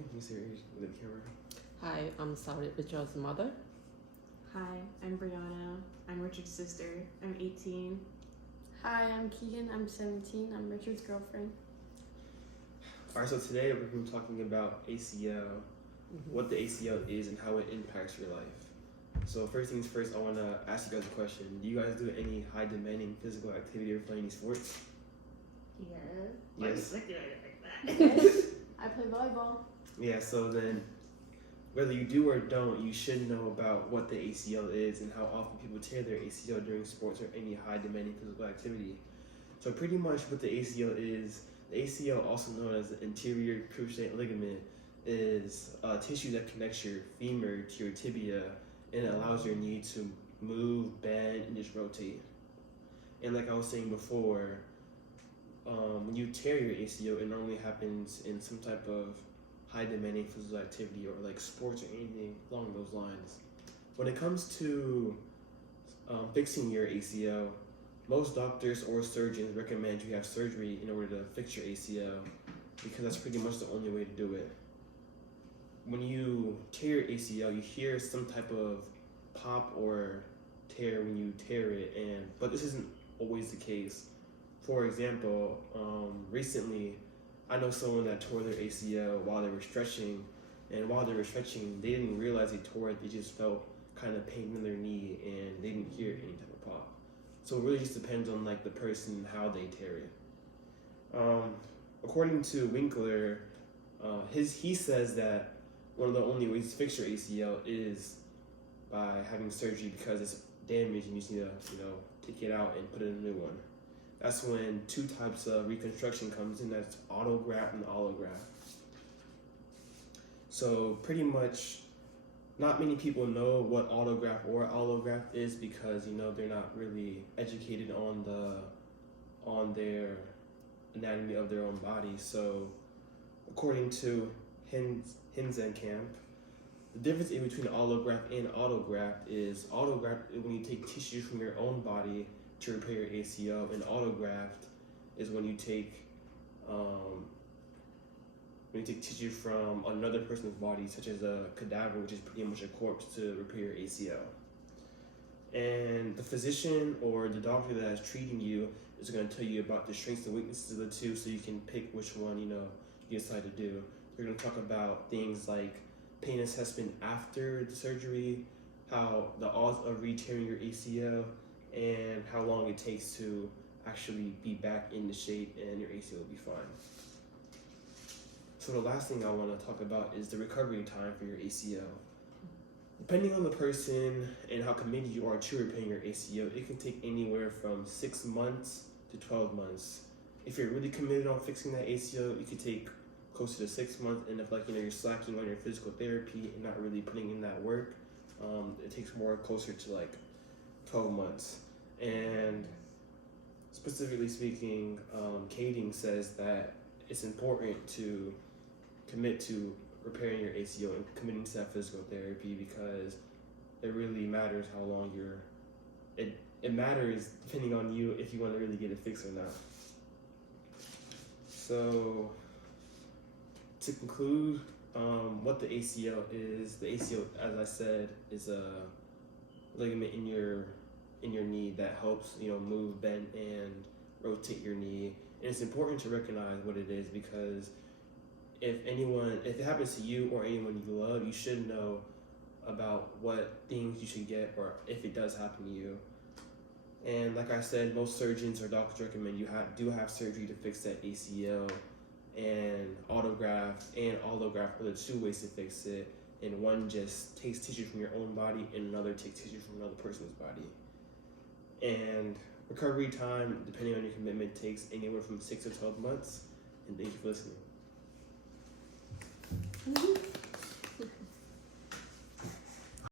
let me see your age with the camera. Hi, I'm Sally Richard's mother. Hi, I'm Brianna. I'm Richard's sister. I'm 18. Hi, I'm Keegan. I'm 17. I'm Richard's girlfriend. Alright, so today we're going to be talking about ACL, what the ACL is and how it impacts your life. So first things first, I want to ask you guys a question. Do you guys do any high demanding physical activity or play any sports? Yeah. Yes. Looking at it like that. Yes, I play volleyball. Yeah, so then whether you do or don't, you should know about what the ACL is and how often people tear their ACL during sports or any high demanding physical activity. So pretty much what the ACL is, the ACL, also known as the anterior cruciate ligament, is a tissue that connects your femur to your tibia and it allows your knee to move, bend, and just rotate. And like I was saying before, when you tear your ACL, it normally happens in some type of high demanding physical activity or like sports or anything along those lines. When it comes to fixing your ACL, most doctors or surgeons recommend you have surgery in order to fix your ACL because that's pretty much the only way to do it. When you tear your ACL, you hear some type of pop or tear when you tear it, but this isn't always the case. For example, recently I know someone that tore their ACL while they were stretching, and while they were stretching, they didn't realize they tore it. They just felt kind of pain in their knee, and they didn't hear any type of pop. So it really just depends on like the person and how they tear it. According to Winkler, he says that one of the only ways to fix your ACL is by having surgery because it's damaged and you just need to take it out and put in a new one. That's when two types of reconstruction comes in. That's autograft and allograft. So pretty much, not many people know what autograft or allograft is because they're not really educated on their anatomy of their own body. So according to Hinzenkamp, the difference in between allograft and autograft is autograft is when you take tissue from your own body to repair your ACL, and autograft is when you take tissue from another person's body, such as a cadaver, which is pretty much a corpse, to repair your ACL. And the physician or the doctor that is treating you is going to tell you about the strengths and weaknesses of the two, so you can pick which one you decide to do. They're going to talk about things like pain assessment after the surgery, how the odds of re-tearing your ACL, and how long it takes to actually be back in the shape and your ACL will be fine. So the last thing I want to talk about is the recovery time for your ACL. Depending on the person and how committed you are to repairing your ACL, it can take anywhere from 6 months to 12 months. If you're really committed on fixing that ACL, it could take closer to 6 months, and if you're slacking on your physical therapy and not really putting in that work, it takes more closer to 12 months. And specifically speaking, Kading says that it's important to commit to repairing your ACL and committing to that physical therapy because it really matters how long it matters depending on you if you want to really get it fixed or not. So to conclude, what the ACL is, the ACL, as I said, is a ligament in your knee that helps move, bend, and rotate your knee. And it's important to recognize what it is because if it happens to you or anyone you love, you should know about what things you should get or if it does happen to you. And like I said, most surgeons or doctors recommend you do have surgery to fix that ACL, and autograft and allograft are the two ways to fix it, and one just takes tissue from your own body and another takes tissue from another person's body. And recovery time, depending on your commitment, takes anywhere from 6 to 12 months. And thank you for listening.